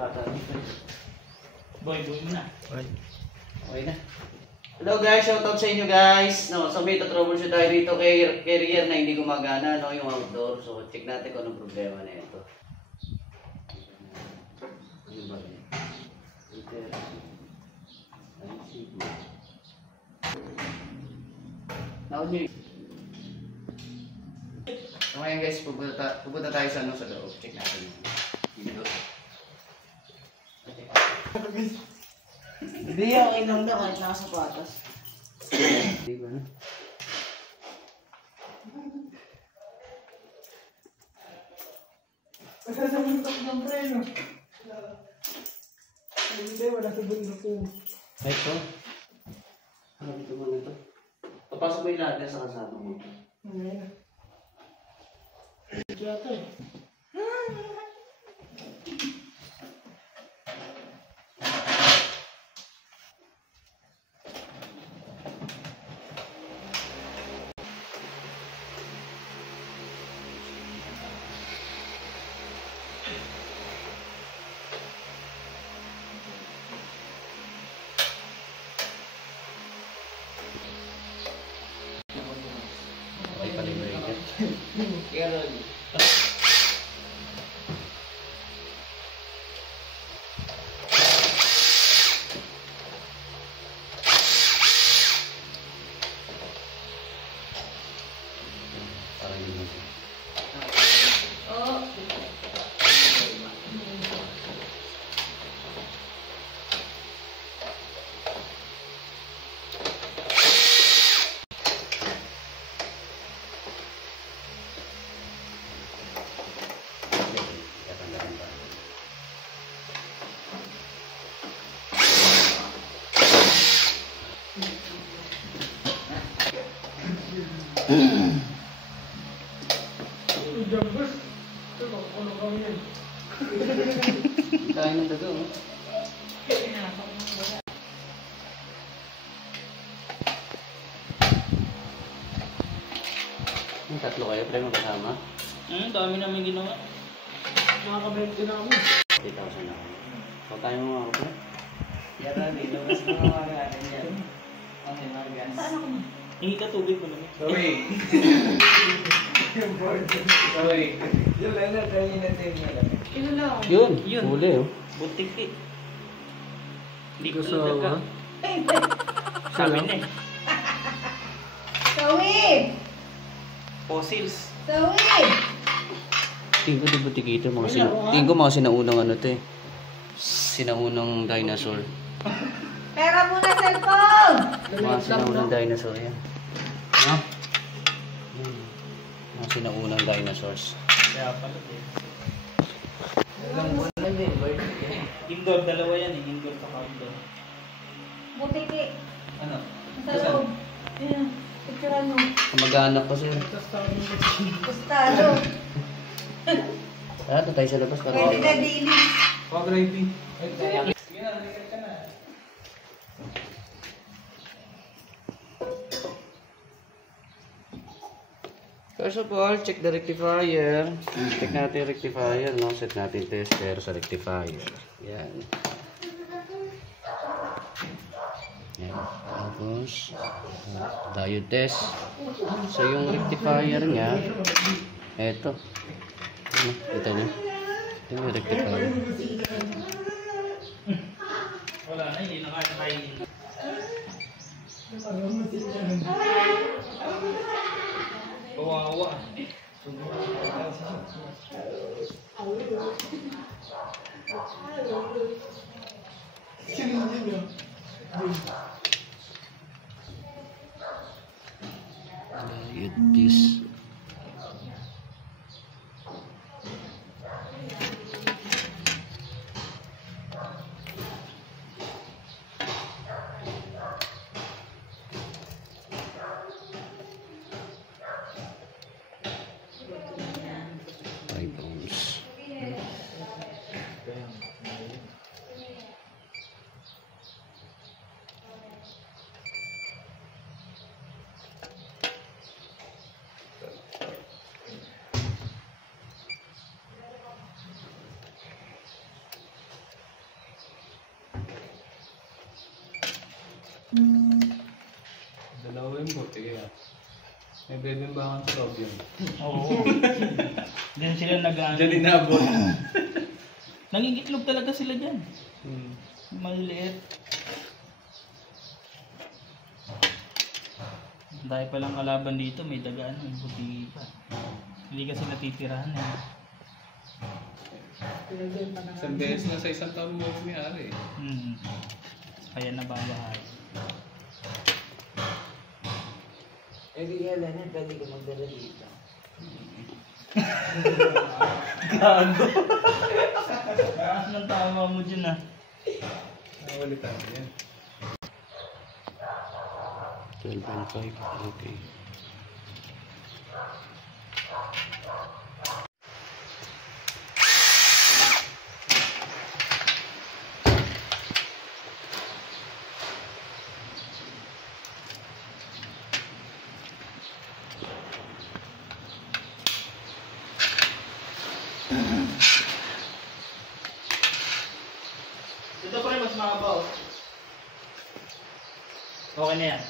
bata. Boy mo na. Okay na. Hello guys, shoutout sa inyo guys. No, so may troubleshoot tayo dito kay carrier na hindi gumagana, no, yung outdoor. So check natin kung anong problema na ito. Ano ba 'yan? So ngayon guys, pupunta tayo sa ano sa loob. Check natin. Dito. Hindi, okay lang daw kahit nakasapatos. Di ba na? Nagsasamuntok ng preno. Hindi, wala sa bundok yun. Ito? Ano dito mo nito? Papasok mo yung lahat sa kasama mo. Ngayon. Ito eh. Okay pala yung breaker. Parang yun mo siya. Jambus. Ito ba? Ano kami yan? Tayo ng dago. Yung tatlo kayo, pre mo kasama? Dami namin ginawa. Nakakabait din ako. 3,000 na ako. So tayo mo mga kapre? Yata din, labas mo mga magaling yan. Okay, Margas. Saan ako na? Hingi ka tubig mo naman. Sorry. Sorry. Yung lang na, tayo natin yan. Ino lang. Yun! Yun. Huli oh. Butik eh. Hindi ko Gusto talaga. mo? Sabi na eh. Sawi! Fossils. Sawi! Tingin ko di ba tikito tingin ko mga sinaunang ano to eh. Sinaunang dinosaur. Pera muna cellphone! Mga sinaunang dinosaur yan. Ha? Mga sinaunang dinosaurs. Kaya pala eh. Ilang buwan lang din, birthday. Indoor, dalawa yan eh. Indoor sa outdoor. Butiki. Ano? Sa loob. Ayan. Picturean mo. Mag-aanap pa sir. Pustado. Kaya ito tayo sa labas para Pwede na daily. Wag ready. Sige na, nalikat ka na. First of all, check the rectifier. Check natin yung rectifier, no? Set natin tester sa rectifier. Yan. Yan. Tapos, diode test. So, yung rectifier niya, eto. Ano? Ito niyo. Ito yung rectifier. Wala na, hindi na kaya kainin. Kawawa. Diode test. iPhones. Dalawa yung buti kaya. May bebembangan sa loob yun. Oo. Diyan sila nag-ano. Diyan inabot. Nangingitlog talaga sila dyan. Hmm. Maliliit. Dahil palang kalaban dito, may dagaan, may buti pa. Hindi kasi natitirahan eh. Isang beses na sa isang taon mo kumiyari. Kaya nababahay. Eh, di ka lang, pwede ka magdala dito. Taas ng tama mo dyan ah. Nawalitan yan. 12.5. Okay. Ito pa rin mas mabaw. Okay na yan.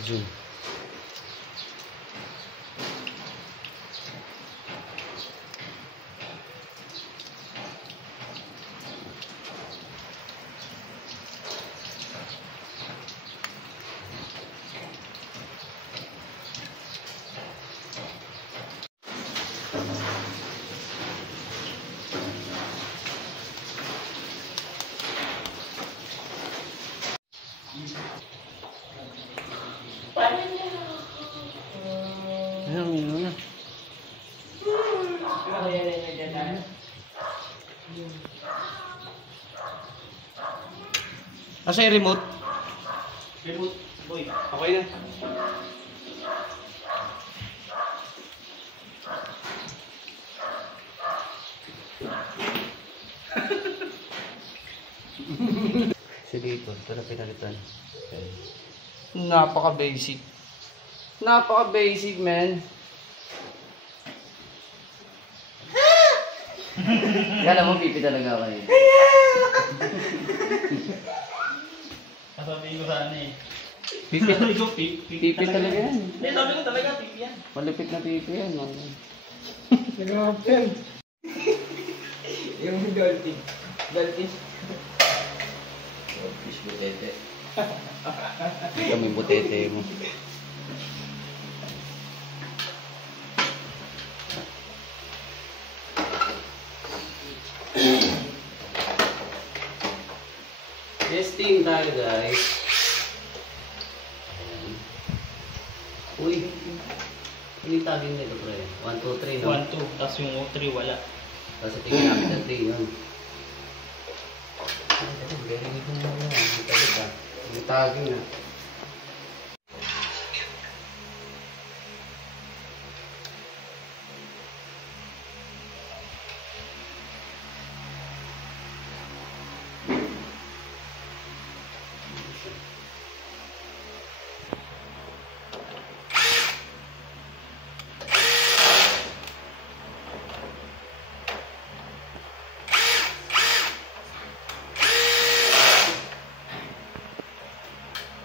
Zoom. Ayun, yun na. Ano yan yung nagdala? Asa yung remote? Remote, boy. Okay na. Silikon, ito na pinalitan. Napaka-basic. Napaka-basic, man. Kala mo pipi talaga ako eh. Sasabihin ko sana eh. Pipi, Sabi ko, pipi pipi talaga yan. Hindi, sabi ko talaga, pipi yan. Malupit na pipi yan. No? Yung dolphin. Dolphin. Fish butete. Kami butete mo. Testing tayo guys. Ayan. Uy. Ano yung tagging nito pre? 1, 2, 3 no? 1, 2, tapos yung 3 wala. Tapos tingin namin ng 3 yun. Very good na lang. Ang talit ah. Ang tagging na.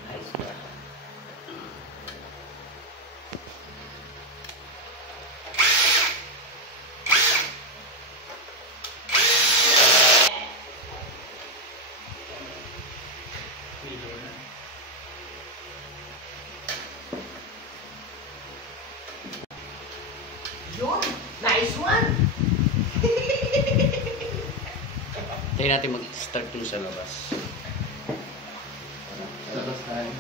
Nice ba? Yun! Nice one! Tayo natin mag-start dun sa labas. Sa labas tayo.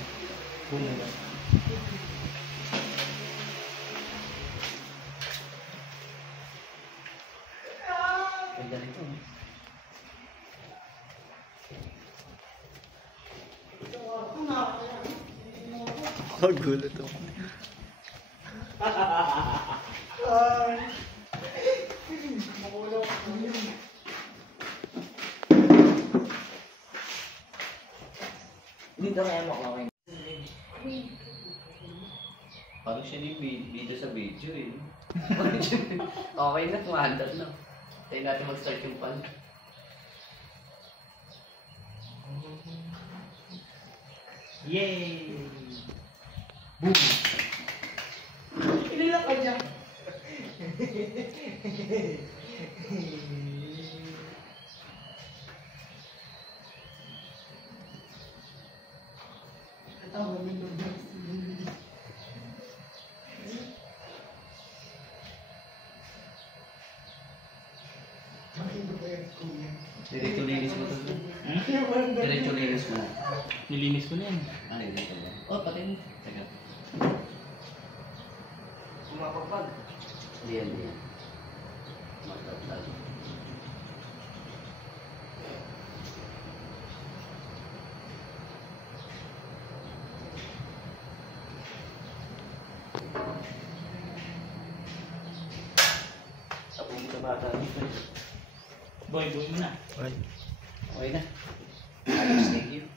Ay, ganito. Ang gulo to. Dito kaya makuha. Actually, dito sa video eh. Okay na, kumahandap na. Tayo natin mag-start yung pan. Yay! Inilang ka dyan. Katawa mo yung Diretso linis mo to. Hmm? Diretso linis mo na. Nilinis ko na yan. Ano yun ito ba? Oh, pati mo. Teka. Kumapagpag. Hindi yan, hindi yan. Magtatag. Tapos mo sa bata dito. Boy mo na. Okay na. Ayos, thank you.